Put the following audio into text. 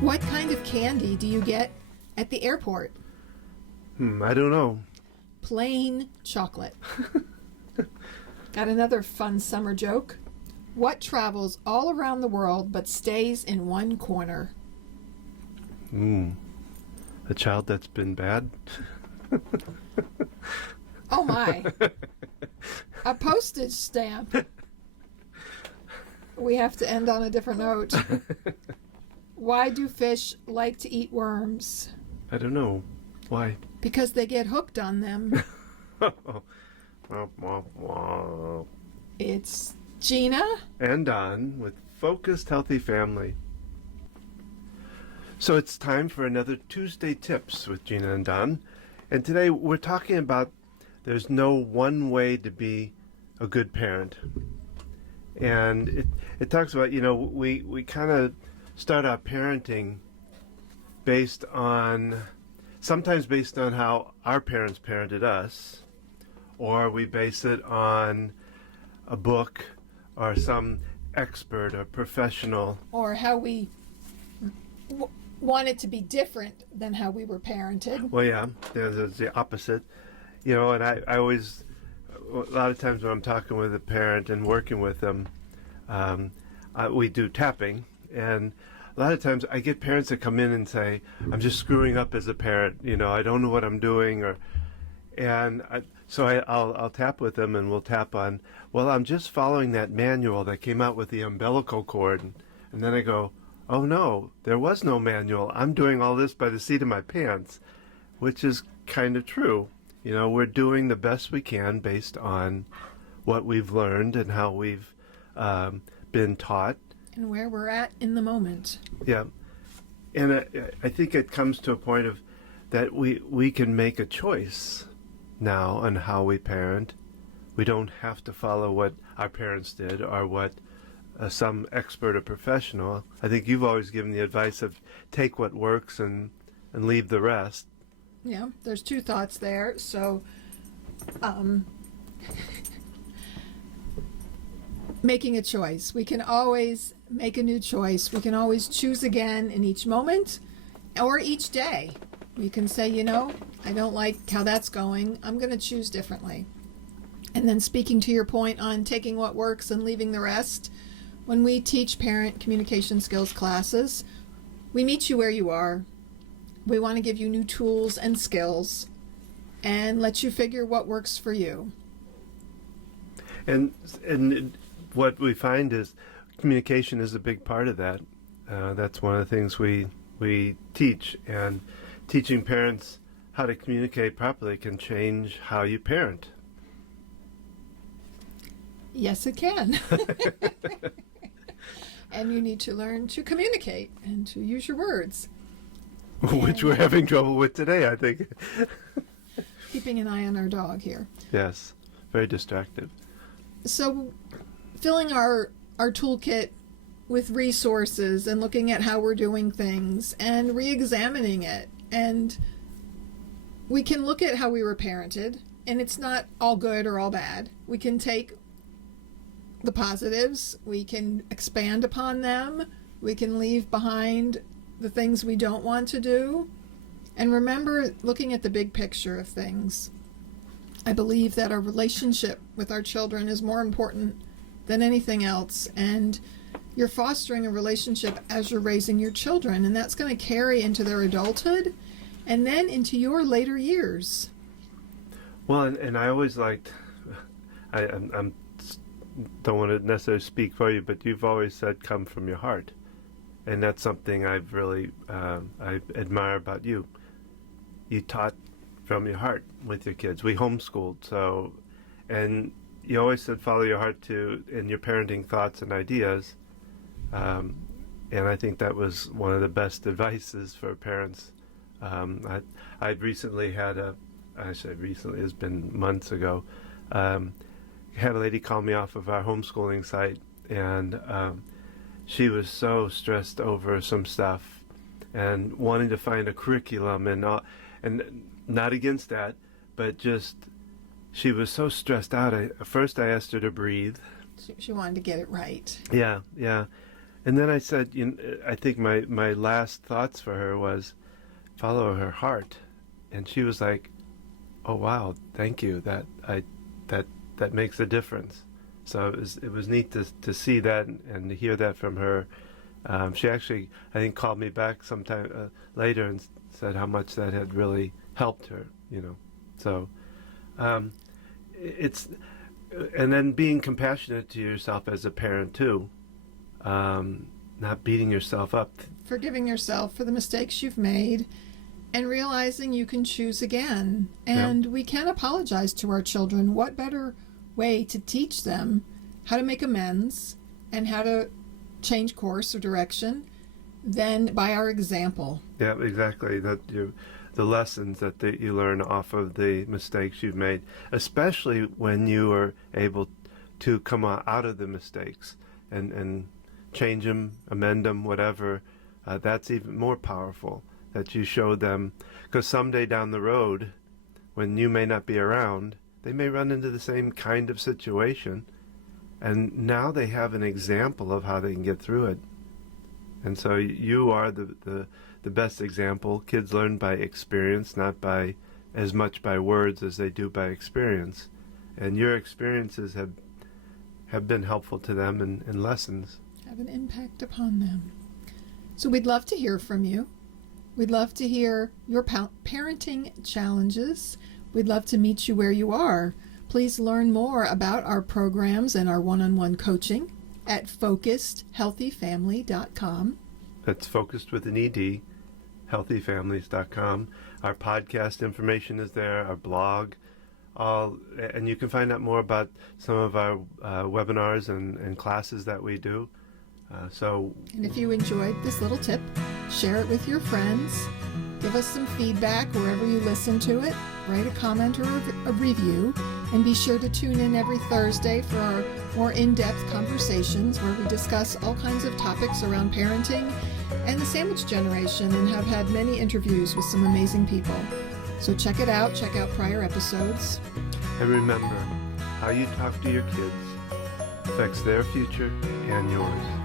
What kind of candy do you get at the airport? I don't know. Plain chocolate. Got another fun summer joke. What travels all around the world but stays in one corner? A child that's been bad? Oh my. A postage stamp. We have to end on a different note. Why do fish like to eat worms? I don't know. Why? Because they get hooked on them. It's Gina and Don with Focused Healthy Family. So it's time for another Tuesday Tips with Gina and Don. And today we're talking about there's no one way to be a good parent. And it talks about, we kind of start our parenting sometimes based on how our parents parented us, or we base it on a book or some expert or professional. Or how we want it to be different than how we were parented. Well, yeah, there's the opposite. And I always, a lot of times when I'm talking with a parent and working with them, we do tapping, and a lot of times I get parents that come in and say, I'm just screwing up as a parent, I don't know what I'm doing, so I'll tap with them, and we'll tap on, well, I'm just following that manual that came out with the umbilical cord, and then I go, oh no, there was no manual, I'm doing all this by the seat of my pants, which is kind of true. We're doing the best we can based on what we've learned and how we've been taught. And where we're at in the moment. Yeah. And I think it comes to a point of that we can make a choice now on how we parent. We don't have to follow what our parents did or what some expert or professional. I think you've always given the advice of take what works and leave the rest. Yeah, there's two thoughts there. So, making a choice. We can always make a new choice. We can always choose again in each moment or each day. We can say, I don't like how that's going. I'm going to choose differently. And then speaking to your point on taking what works and leaving the rest, when we teach parent communication skills classes, we meet you where you are. We want to give you new tools and skills and let you figure what works for you. And what we find is communication is a big part of that. That's one of the things we teach, and teaching parents how to communicate properly can change how you parent. Yes, it can. And you need to learn to communicate and to use your words. Which we're having trouble with today, I think. Keeping an eye on our dog here. Yes, very distracted. So filling our toolkit with resources and looking at how we're doing things and re-examining it. And we can look at how we were parented, and it's not all good or all bad. We can take the positives, we can expand upon them, we can leave behind the things we don't want to do. And remember, looking at the big picture of things. I believe that our relationship with our children is more important than anything else, and you're fostering a relationship as you're raising your children, and that's going to carry into their adulthood and then into your later years. Well, and I always liked, I don't want to necessarily speak for you, but you've always said come from your heart, and that's something I've really I admire about you. You taught from your heart with your kids. We homeschooled, and you always said follow your heart too in your parenting thoughts and ideas, and I think that was one of the best advices for parents. I recently had it's been months ago, had a lady call me off of our homeschooling site, and she was so stressed over some stuff and wanting to find a curriculum and not against that, but just she was so stressed out. First I asked her to breathe. She wanted to get it right. Yeah. And then I said, I think my last thoughts for her was follow her heart, and she was like, "Oh wow, thank you. That makes a difference." So it was neat to see that and to hear that from her. She actually, I think, called me back sometime later and said how much that had really helped her. So it's and then being compassionate to yourself as a parent too. Not beating yourself up. Forgiving yourself for the mistakes you've made and realizing you can choose again. And we can apologize to our children. What better way to teach them how to make amends and how to change course or direction than by our example? Yeah, exactly. The lessons that you learn off of the mistakes you've made, especially when you are able to come out of the mistakes and change them, amend them, whatever, that's even more powerful, that you show them, because someday down the road, when you may not be around, they may run into the same kind of situation, and now they have an example of how they can get through it. And so you are the best example. Kids learn by experience, not by as much by words as they do by experience. And your experiences have been helpful to them in lessons. Have an impact upon them. So we'd love to hear from you. We'd love to hear your parenting challenges. We'd love to meet you where you are. Please learn more about our programs and our one-on-one coaching at focusedhealthyfamily.com. That's focused with an ED, healthyfamilies.com. Our podcast information is there, our blog, and you can find out more about some of our webinars and classes that we do. And if you enjoyed this little tip, share it with your friends. Give us some feedback wherever you listen to it. Write a comment or a review. And be sure to tune in every Thursday for our more in-depth conversations where we discuss all kinds of topics around parenting and the sandwich generation, and have had many interviews with some amazing people. So check it out. Check out prior episodes. And remember, how you talk to your kids affects their future and yours.